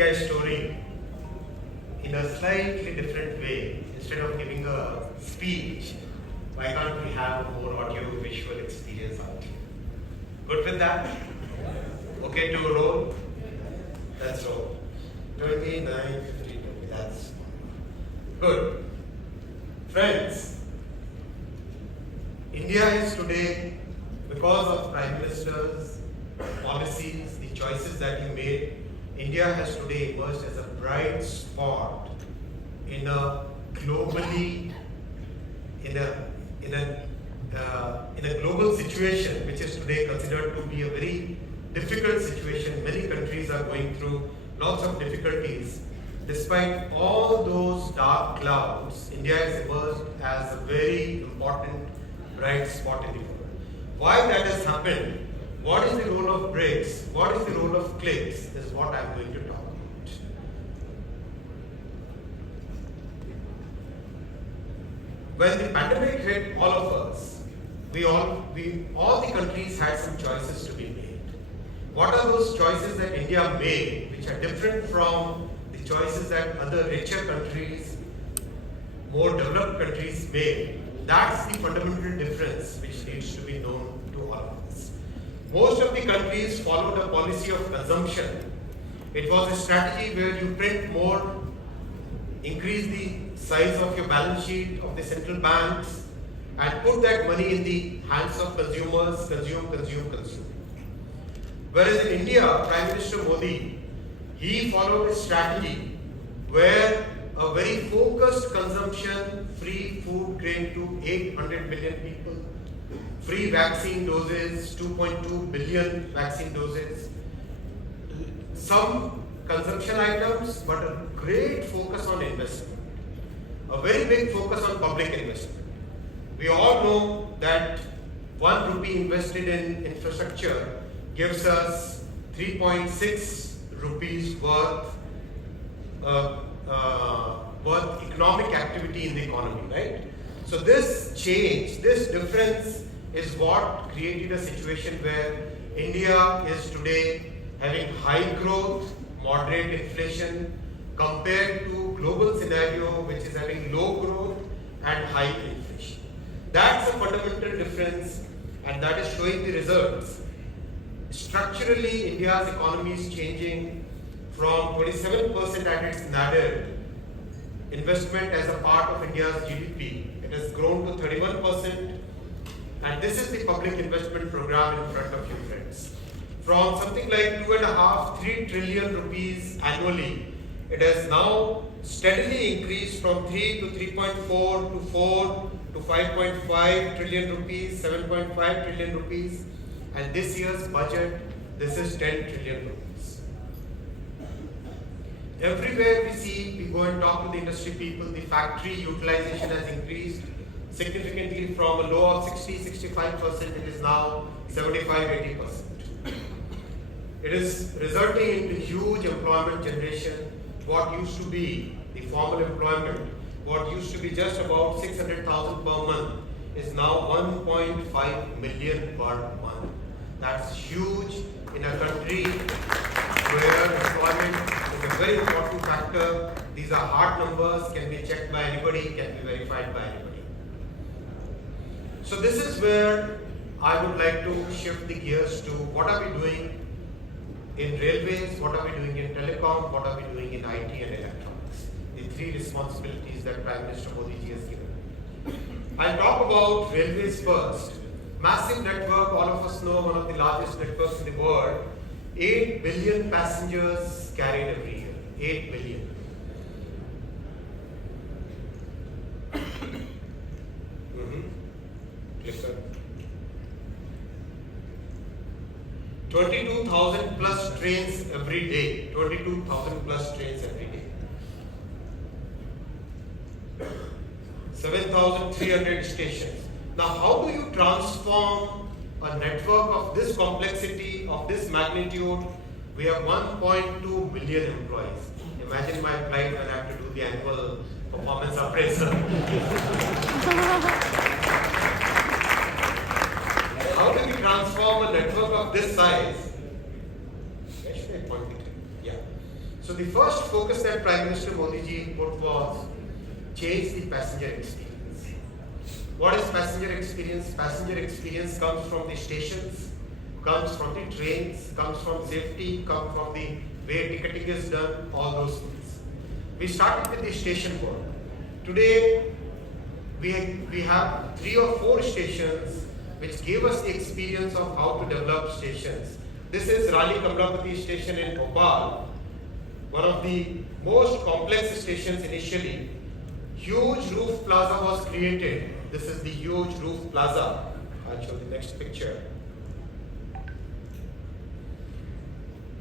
India story in a slightly different way. Instead of giving a speech, why can't we have a more audio-visual experience out here? Good with that? Okay to roll? Let's roll. 29, 50, 20. That's good. Friends, India is today, because of Prime Minister's policies, the choices that he made, India has today emerged as a bright spot in a globally, in a global situation which is today considered to be a very difficult situation. Many countries are going through lots of difficulties. Despite all those dark clouds, India has emerged as a very important bright spot in the world. Why that has happened, what is the role of bricks, what is the role of clicks, is what I am going to talk about. When the pandemic hit all of us, all the countries had some choices to be made. What are those choices that India made which are different from the choices that other richer countries, more developed countries made? That's the fundamental difference which needs to be known to all of us. Most of the countries followed a policy of consumption. It was a strategy where you print more, increase the size of your balance sheet of the central banks, and put that money in the hands of consumers, consume. Whereas in India, Prime Minister Modi, he followed a strategy where a very focused consumption, free food grain to 800 million people, free vaccine doses, 2.2 billion vaccine doses, some consumption items, but a great focus on investment, a very big focus on public investment. We all know that 1 rupee invested in infrastructure gives us 3.6 rupees worth economic activity in the economy, right? So this change, this difference is what created a situation where India is today having high growth, moderate inflation, compared to global scenario which is having low growth and high inflation. That's a fundamental difference, and that is showing the results. Structurally, India's economy is changing from 27% at its nadir investment as a part of India's GDP. It has grown to 31%, and this is the public investment program in front of you, friends. From something like 2.5–3 trillion rupees annually, it has now steadily increased from 3 to 3.4 to 4 to 5.5 trillion rupees, 7.5 trillion rupees, and this year's budget, this is 10 trillion rupees. Everywhere we go and talk to the industry people, the factory utilization has increased significantly from a low of 60–65%, it is now 75–80%. It is resulting in huge employment generation. What used to be the formal employment, what used to be just about 600,000 per month, is now 1.5 million per month. That's huge in a country where employment is a very important factor. These are hard numbers, can be checked by anybody, can be verified by anybody. So this is where I would like to shift the gears to what are we doing in railways, what are we doing in telecom, what are we doing in IT and electronics. The three responsibilities that Prime Minister Modi ji has given. I'll talk about railways first. Massive network, all of us know, one of the largest networks in the world. 8 billion passengers carried every year. 8 billion. Clicker. 22,000 plus trains every day. 22,000 plus trains every day. 7,300 stations. Now, how do you transform a network of this complexity, of this magnitude? We have 1.2 million employees. Imagine my plight when I have to do the annual performance appraisal. How do we transform a network of this size? Where should I point it? Yeah. So the first focus that Prime Minister Modi ji put was change the passenger experience. What is passenger experience? Passenger experience comes from the stations, comes from the trains, comes from safety, comes from the way ticketing is done, all those things. We started with the station work. Today, we have 3 or 4 stations which gave us the experience of how to develop stations. This is Rani Kamlapati station in Bhopal, one of the most complex stations initially. Huge roof plaza was created. This is the huge roof plaza. I'll show the next picture.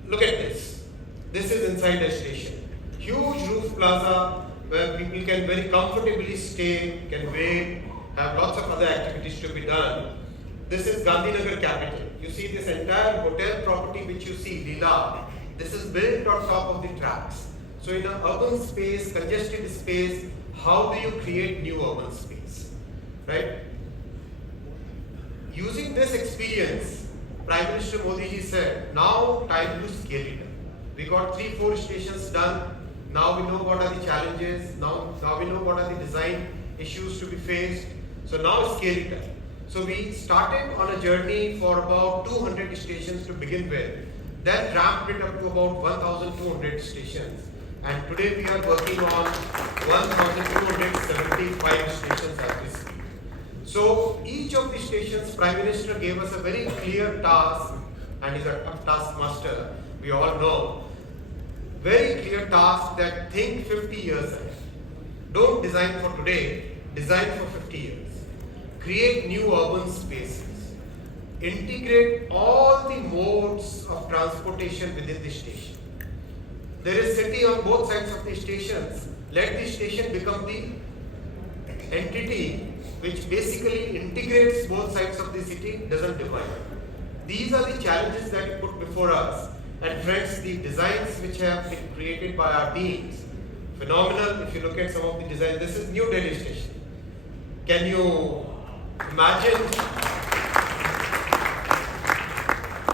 Look at this. This is inside the station. Huge roof plaza where people can very comfortably stay, can wait, have lots of other activities to be done. This is Gandhinagar capital. You see this entire hotel property which you see, Lila, this is built on top of the tracks. So in an urban space, congested space, how do you create new urban space, right? Using this experience, Prime Minister Modi ji said, now time to scale it up. We got 3-4 stations done. Now we know what are the challenges. Now we know what are the design issues to be faced. So now scale it up. So we started on a journey for about 200 stations to begin with. Then ramped it up to about 1,200 stations. And today we are working on 1,275 stations as we speak. So each of the stations, Prime Minister gave us a very clear task, and is a tough taskmaster, we all know. Very clear task that think 50 years ahead. Don't design for today, design for 50 years. Create new urban spaces. Integrate all the modes of transportation within the station. There is city on both sides of the stations. Let the station become the entity which basically integrates both sides of the city, doesn't divide. These are the challenges that we put before us. And friends, the designs which have been created by our teams, phenomenal. If you look at some of the designs, this is New Delhi station. Can you imagine?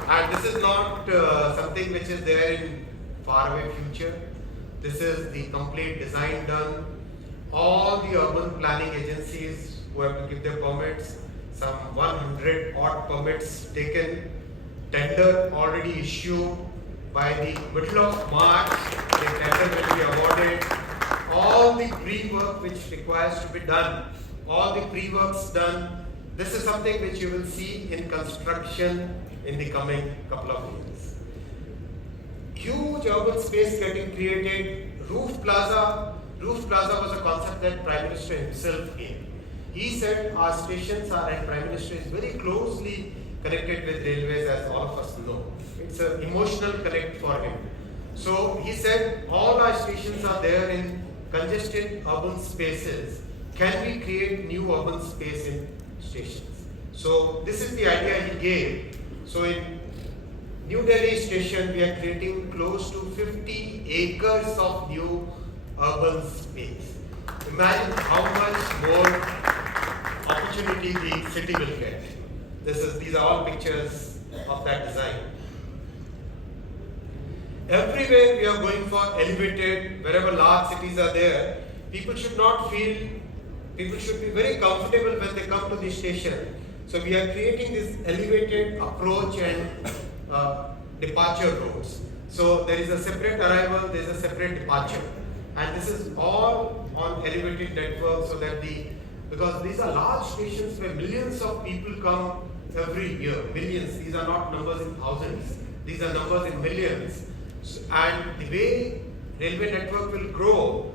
And this is not something which is there in faraway future. This is the complete design done. All the urban planning agencies who have to give their permits, some 100 odd permits taken, tender already issued. By the middle of March, the tender will be awarded. All the pre-work which requires to be done, all the pre-works done. This is something which you will see in construction in the coming couple of years. Huge urban space getting created. Roof plaza was a concept that Prime Minister himself gave. He said our stations are, and Prime Minister is very closely connected with railways, as all of us know. It's an emotional connect for him. So he said all our stations are there in congested urban spaces. Can we create new urban space in stations? So this is the idea he gave. So in New Delhi station, we are creating close to 50 acres of new urban space. Imagine how much more opportunity the city will get. These are all pictures of that design. Everywhere we are going for elevated, wherever large cities are there, people should be very comfortable when they come to the station. So we are creating this elevated approach and departure roads. So there is a separate arrival, there is a separate departure. And this is all on elevated network so that because these are large stations where millions of people come every year. Millions, these are not numbers in thousands, these are numbers in millions. And the way railway network will grow,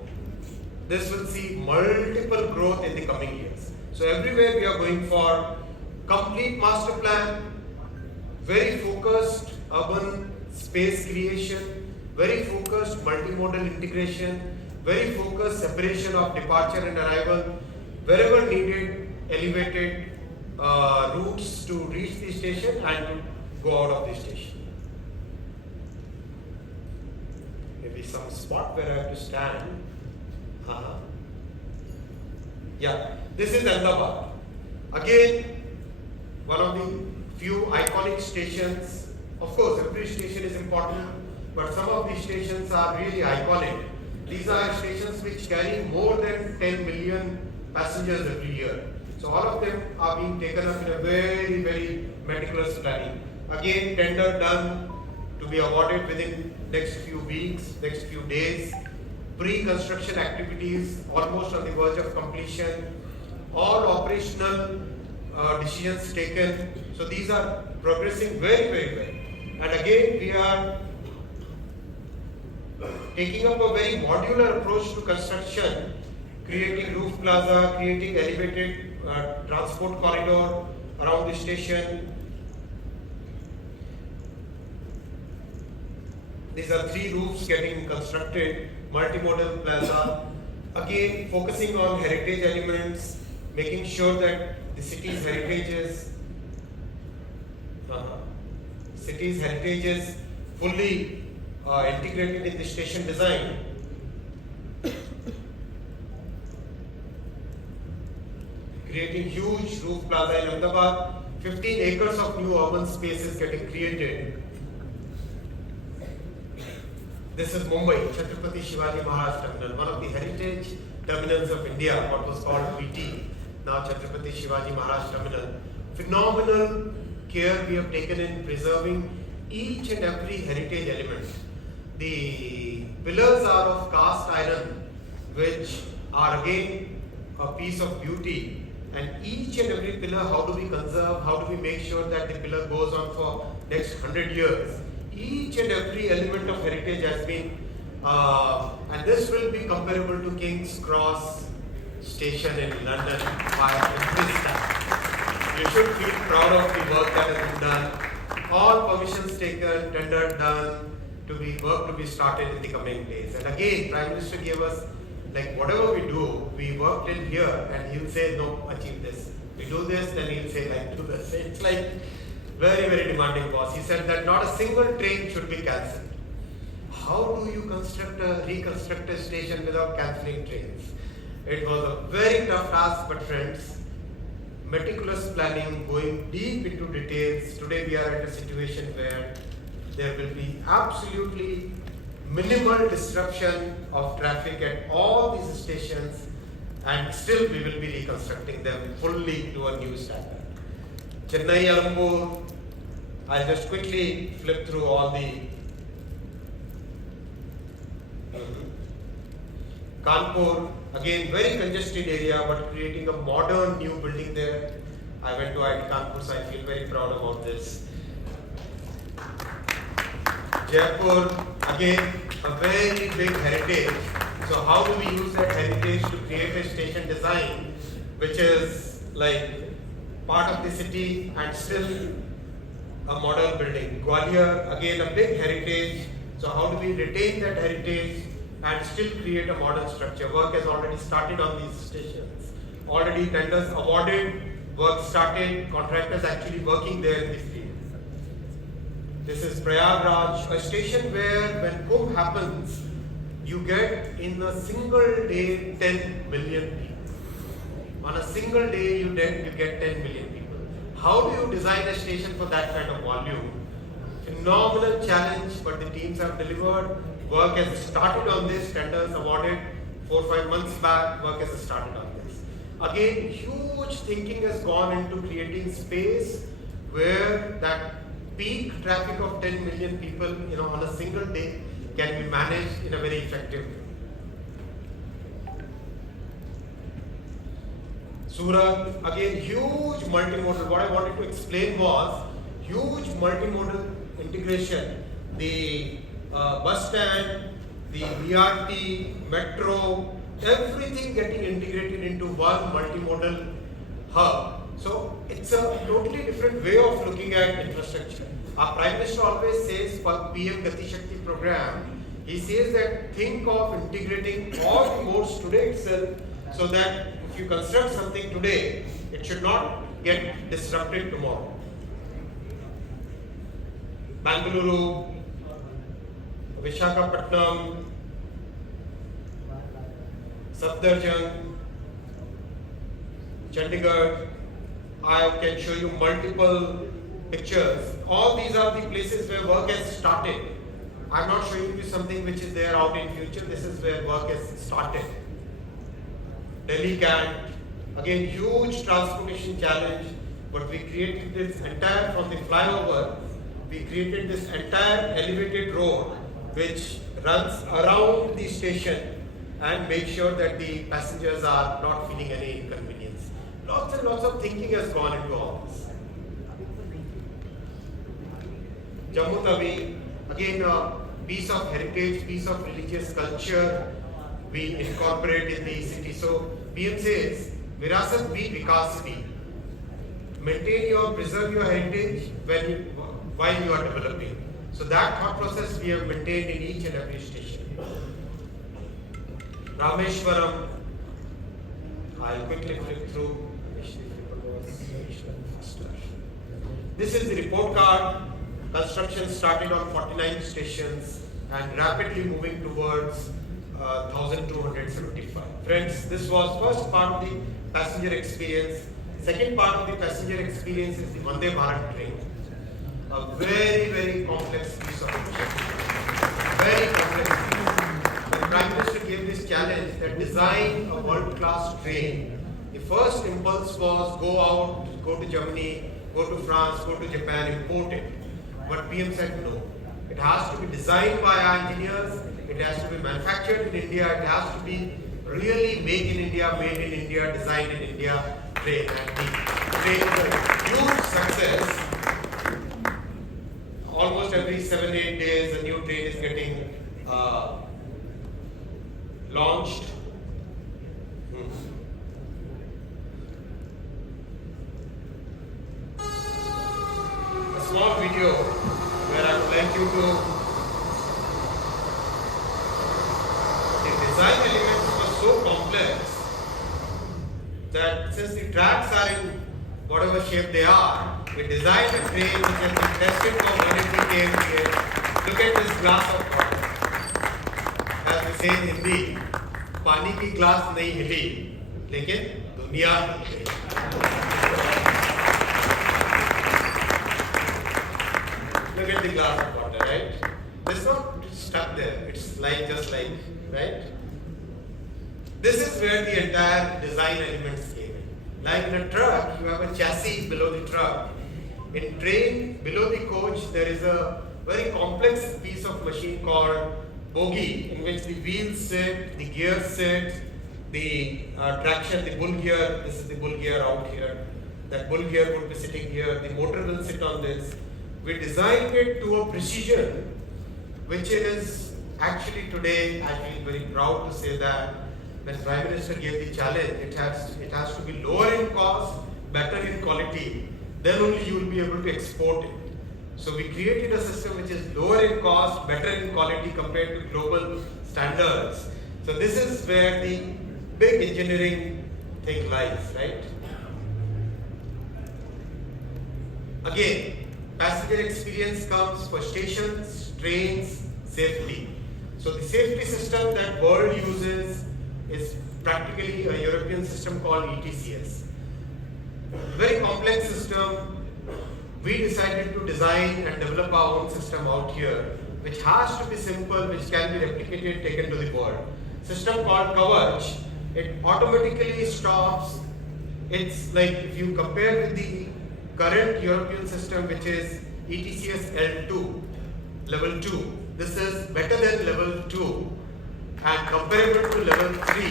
this will see multiple growth in the coming years. So everywhere we are going for complete master plan, very focused urban space creation, very focused multimodal integration, very focused separation of departure and arrival, wherever needed, elevated routes to reach the station and to go out of the station. Maybe some spot where I have to stand. Yeah, this is Ahmedabad. Again, one of the few iconic stations. Of course, every station is important, but some of these stations are really iconic. These are stations which carry more than 10 million passengers every year. So all of them are being taken up in a very, very meticulous planning. Again, tender done to be awarded within next few weeks, next few days. Pre-construction activities almost on the verge of completion. All operational decisions taken. So these are progressing very, very well. And again, we are taking up a very modular approach to construction, creating roof plaza, creating elevated transport corridor around the station. These are 3 roofs getting constructed, multimodal plaza. Again, focusing on heritage elements, making sure that the city's heritage is fully integrated in the station design. Creating huge roof plaza in Ahmedabad, 15 acres of new urban spaces getting created. This is Mumbai, Chhatrapati Shivaji Maharaj Terminal, one of the heritage terminals of India, what was called PT, now Chhatrapati Shivaji Maharaj Terminal. Phenomenal care we have taken in preserving each and every heritage element. The pillars are of cast iron, which are again a piece of beauty. And each and every pillar, how do we conserve, how do we make sure that the pillar goes on for next 100 years? Each and every element of heritage has been, and this will be comparable to King's Cross station in London by this time. You should feel proud of the work that has been done. All permissions taken, tender done, work to be started in the coming days. And again, Prime Minister gave us, like whatever we do, we work till here and he'll say, no, achieve this. We do this, then he'll say, like, do this. It's like very, very demanding boss. He said that not a single train should be cancelled. How do you reconstruct a station without cancelling trains? It was a very tough task, but friends, meticulous planning, going deep into details. Today we are at a situation where there will be absolutely minimal disruption of traffic at all these stations, and still we will be reconstructing them fully to a new standard. Chennai, Alampur, I'll just quickly flip through all the Kanpur, again very congested area, but creating a modern new building there. I went to IIT Kanpur, so I feel very proud about this. Jaipur, again a very big heritage. So how do we use that heritage to create a station design which is like part of the city and still a modern building? Gwalior, again a big heritage. So how do we retain that heritage and still create a modern structure? Work has already started on these stations. Already tenders awarded, work started, contractors actually working there in the field. This is Prayagraj, a station where when Kumbh happens, you get in a single day 10 million people. On a single day you get 10 million people. How do you design a station for that kind of volume? Phenomenal challenge, but the teams have delivered. Work has started on this, tenders awarded 4 or 5 months back, work has started on this. Again, huge thinking has gone into creating space where that peak traffic of 10 million people, on a single day can be managed in a very effective way. Surat, again huge multimodal. What I wanted to explain was huge multimodal integration. The bus stand, the BRT, metro, everything getting integrated into one multimodal hub. So it's a totally different way of looking at infrastructure. Our Prime Minister always says for PM Gati Shakti program, he says that think of integrating all the modes today itself, so that if you construct something today, it should not get disrupted tomorrow. Bangalore, Visakhapatnam, Safdarjung, Chandigarh. I can show you multiple pictures. All these are the places where work has started. I'm not showing you something which is there out in future. This is where work has started. Delhi can, again, huge transportation challenge, but we created this entire, from the flyover, we created this entire elevated road which runs around the station and make sure that the passengers are not feeling any inconvenience. Lots and lots of thinking has gone into all this. Jammu Tawi, again a piece of heritage, piece of religious culture we incorporate in the city. So PM says, Virasat bhi Vikas bhi. Maintain your, preserve your heritage while you are developing. So that thought process we have maintained in each and every station. Rameshwaram, I'll quickly flip through. This is the report card. Construction started on 49 stations and rapidly moving towards 1275. Friends, this was first part of the passenger experience. Second part of the passenger experience is the Vande Bharat train. A very, very complex piece of engineering. Very complex piece. The Prime Minister gave this challenge that design a world-class train. The first impulse was go out, go to Germany, go to France, go to Japan, import it. But PM said no. It has to be designed by our engineers, it has to be manufactured in India, it has to be really made in India, designed in India train. And the train is a huge success. Almost every 7-8 days a new train is getting launched. A small video where I would like you to, the design elements were so complex that since the tracks are in whatever shape they are, we designed a train which has been tested for 180 km. Look at this glass of water. As we say in Hindi, पानी की glass नहीं हिली, लेकिन दुनिया हिल गई. Look at the glass of water, right? It's not stuck there. It's like just like, right? This is where the entire design elements came in. Like in a truck, you have a chassis below the truck. In train, below the coach, there is a very complex piece of machine called bogie, in which the wheels sit, the gears sit, the traction, the bull gear. This is the bull gear out here. That bull gear would be sitting here. The motor will sit on this. We designed it to a precision, which is actually today, I feel very proud to say that when Prime Minister gave the challenge, it has to be lower in cost, better in quality, then only you will be able to export it. So we created a system which is lower in cost, better in quality compared to global standards. So this is where the big engineering thing lies, right? Again, passenger experience comes for stations, trains, safety. So the safety system that world uses is practically a European system called ETCS. Very complex system. We decided to design and develop our own system out here, which has to be simple, which can be replicated, taken to the world. System called Kavach. It automatically stops. It's like if you compare with the current European system, which is ETCS L2, level 2. This is better than level 2 and comparable to level 3.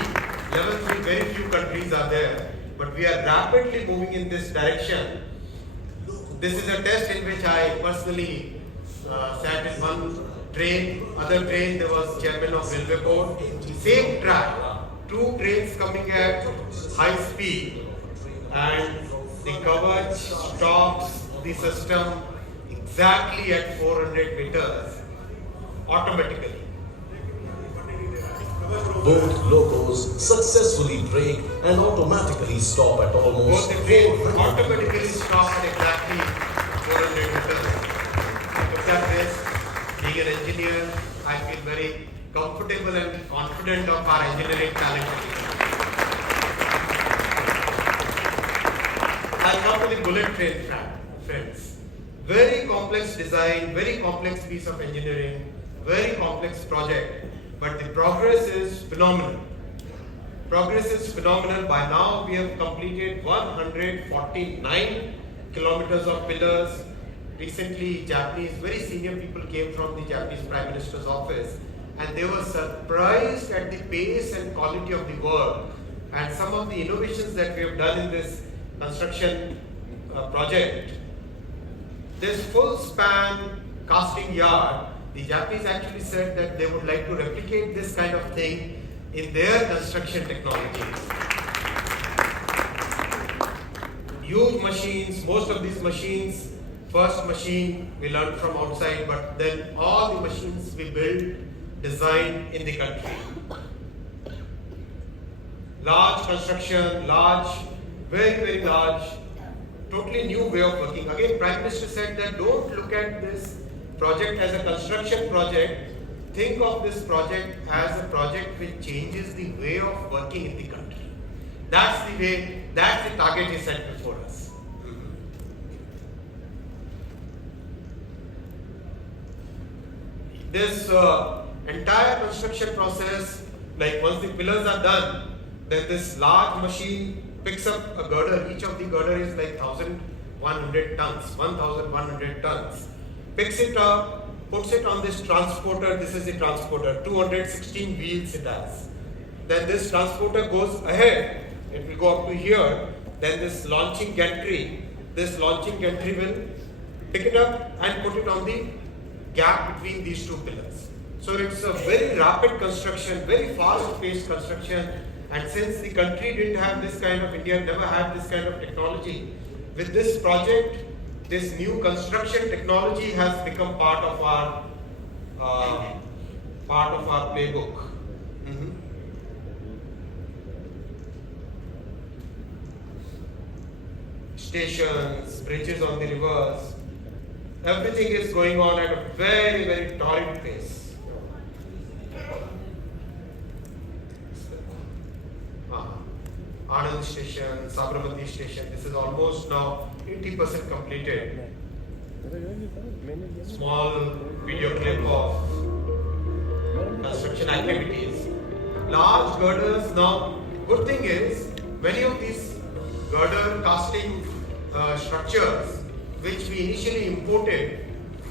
Level 3, very few countries are there, but we are rapidly moving in this direction. This is a test in which I personally sat in one train, other train there was chairman of railway board, same track, two trains coming at high speed, and the Kavach stops the system exactly at 400 meters automatically. Both locos successfully brake and automatically stop at almost Both the trains automatically stop at exactly 400 meters. Look at this. Being an engineer, I feel very comfortable and confident of our engineering talent. I'll come to the bullet train track, friends. Very complex design, very complex piece of engineering, very complex project, but the progress is phenomenal. Progress is phenomenal. By now we have completed 149 kilometers of pillars. Recently, Japanese, very senior people came from the Japanese Prime Minister's office, and they were surprised at the pace and quality of the work and some of the innovations that we have done in this construction project. This full span casting yard, the Japanese actually said that they would like to replicate this kind of thing in their construction technologies. Huge machines, most of these machines, first machine we learned from outside, but then all the machines we build, design in the country. Large construction, large, very, very large, totally new way of working. Again, Prime Minister said that don't look at this project as a construction project. Think of this project as a project which changes the way of working in the country. That's the way, that's the target is set before us. This entire construction process, like once the pillars are done, then this large machine picks up a girder. Each of the girder is like 1,100 tons, 1,100 tons. Picks it up, puts it on this transporter. This is the transporter, 216 wheels it has. Then this transporter goes ahead. It will go up to here. Then this launching gantry will pick it up and put it on the gap between these two pillars. So it's a very rapid construction, very fast-paced construction. And since the country didn't have this kind of, India never had this kind of technology, with this project, this new construction technology has become part of our playbook. Stations, bridges on the rivers, everything is going on at a very, very torrid pace. Anand station, Sabarmati station, this is almost now 80% completed. Small video clip of construction activities. Large girders now, good thing is, many of these girder casting structures which we initially imported,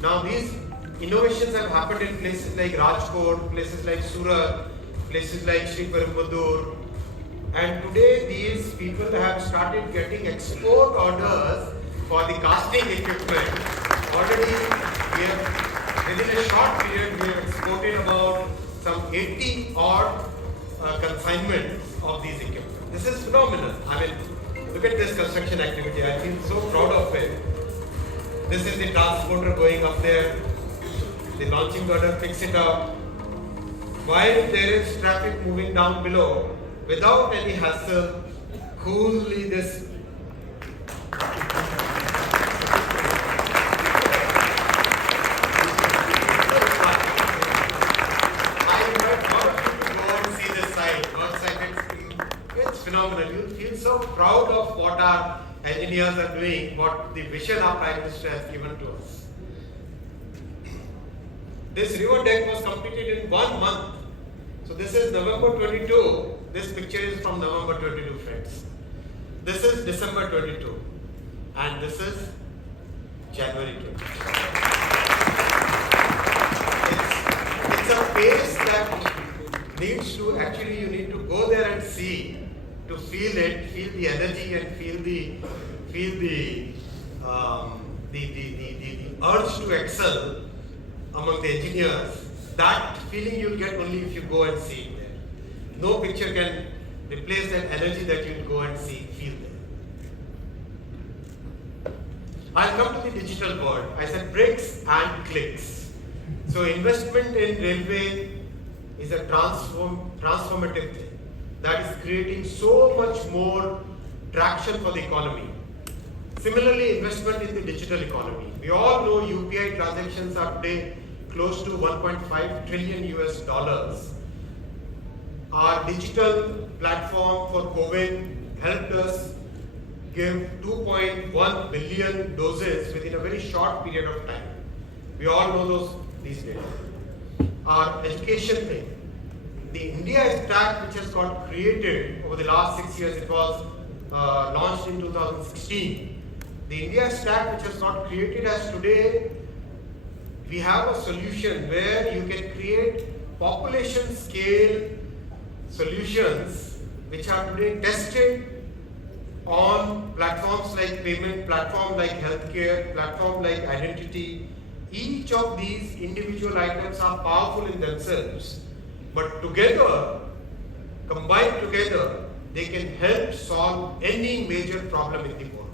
now these innovations have happened in places like Rajkot, places like Surat, places like Shri, and today these people have started getting export orders for the casting equipment. Already we have, within a short period, we have exported about some 80 odd consignments of these equipment. This is phenomenal. I mean, look at this construction activity. I feel so proud of it. This is the transporter going up there. The launching girder picks it up. While there is traffic moving down below, without any hassle, coolly this I invite all of you to go and see this site. It's phenomenal. You'll feel so proud of what our engineers are doing, what the vision our Prime Minister has given to us. This river deck was completed in 1 month. So this is November 22. This picture is from November 22, friends. This is December 22. And this is January 22. It's a pace that needs to, actually you need to go there and see, to feel it, feel the energy and feel the urge to excel among the engineers. That feeling you'll get only if you go and see it there. No picture can replace that energy that you'll go and see, feel there. I'll come to the digital world. I said bricks and clicks. So investment in railway is a transformative thing that is creating so much more traction for the economy. Similarly, investment in the digital economy. We all know UPI transactions are today close to 1.5 trillion US dollars. Our digital platform for COVID helped us give 2.1 billion doses within a very short period of time. We all know these data. our education thing. The India Stack, which has got created over the last 6 years, it was launched in 2016. The India Stack, which has got created as today, we have a solution where you can create population scale solutions which are today tested on platforms like payment, platform like healthcare, platform like identity. Each of these individual items are powerful in themselves, but together, combined together, they can help solve any major problem in the world.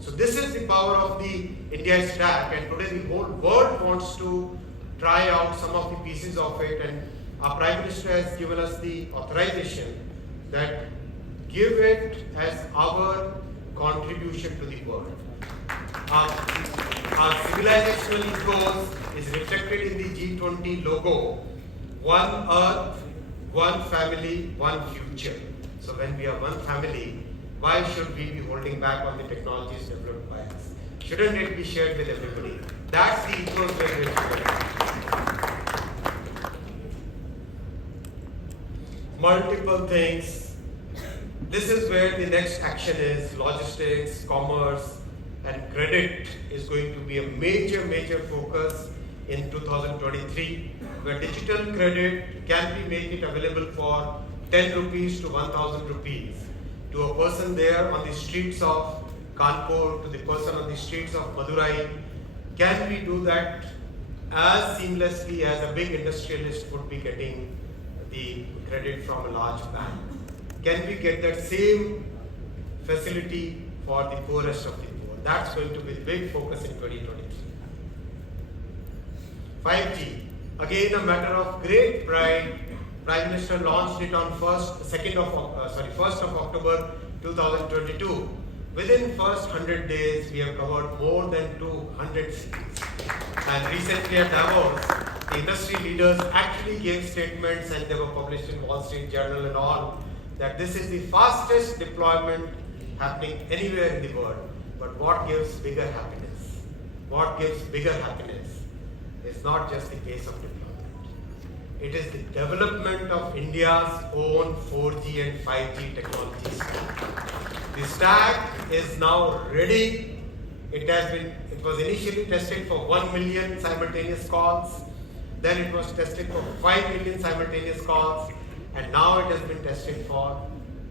So this is the power of the India Stack, and today the whole world wants to try out some of the pieces of it, and our Prime Minister has given us the authorization that give it as our contribution to the world. Our civilizational ethos is reflected in the G20 logo: one earth, one family, one future. So when we are one family, why should we be holding back on the technologies developed by us? Shouldn't it be shared with everybody? That's the ethos where we're multiple things. This is where the next action is. Logistics, commerce, and credit is going to be a major focus in 2023, where digital credit can be made it available for 10 rupees to 1000 rupees to a person there on the streets of Kanpur, to the person on the streets of Madurai. Can we do that as seamlessly as a big industrialist would be getting the credit from a large bank? Can we get that same facility for the poorest of the poor? That's going to be the big focus in 2023. 5G, again a matter of great pride. Prime Minister launched it on 1st of October 2022. Within first 100 days, we have covered more than 200 cities. And recently at Davos, the industry leaders actually gave statements, and they were published in Wall Street Journal and all, that this is the fastest deployment happening anywhere in the world. But what gives bigger happiness? What gives bigger happiness is not just the pace of deployment. It is the development of India's own 4G and 5G technology stack. The stack is now ready. It was initially tested for 1 million simultaneous calls. Then it was tested for 5 million simultaneous calls. And now it has been tested for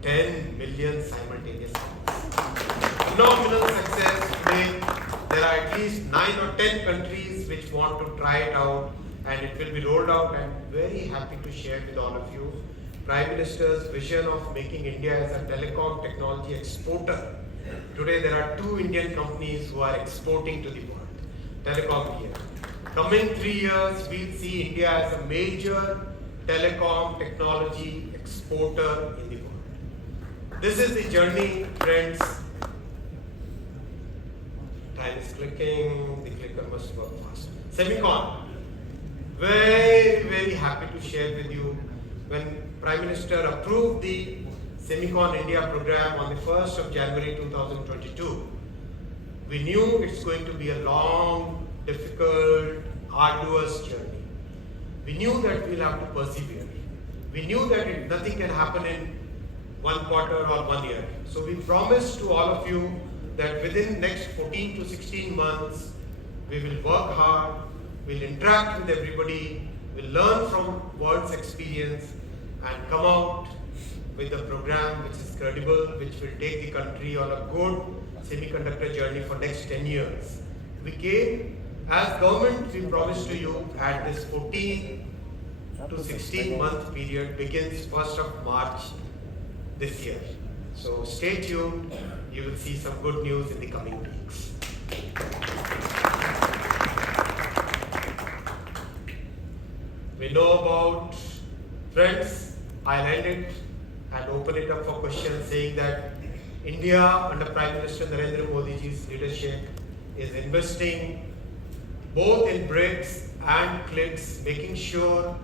10 million simultaneous calls. Phenomenal success today. There are at least 9 or 10 countries which want to try it out, and it will be rolled out. I'm very happy to share with all of you Prime Minister's vision of making India as a telecom technology exporter. Today there are 2 Indian companies who are exporting to the world. Telecom here. Coming 3 years, we'll see India as a major telecom technology exporter in the world. This is the journey, friends. Time is clicking, the clicker must work fast. Semicon. Very happy to share with you, when Prime Minister approved the Semicon India program on the 1st of January 2022, we knew it's going to be a long, difficult, arduous journey. We knew that we'll have to persevere. We knew that nothing can happen in 1 quarter or 1 year. So we promised to all of you that within next 14 to 16 months, we will work hard, we'll interact with everybody, we'll learn from world's experience, and come out with a program which is credible, which will take the country on a good semiconductor journey for next 10 years. We came, as government, we promised to you at this 14 to 16 month period begins 1st of March this year. So stay tuned, you will see some good news in the coming weeks. We know about, friends, I'll end it and open it up for questions, saying that India under Prime Minister Narendra Modi's leadership is investing both in bricks and clicks, making sure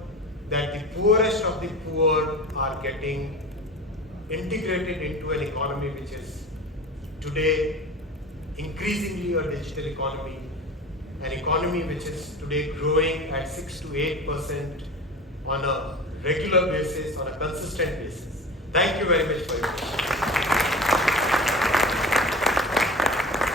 that the poorest of the poor are getting integrated into an economy which is today increasingly a digital economy. an economy which is today growing at 6 to 8% on a regular basis, on a consistent basis. Thank you very much for your attention.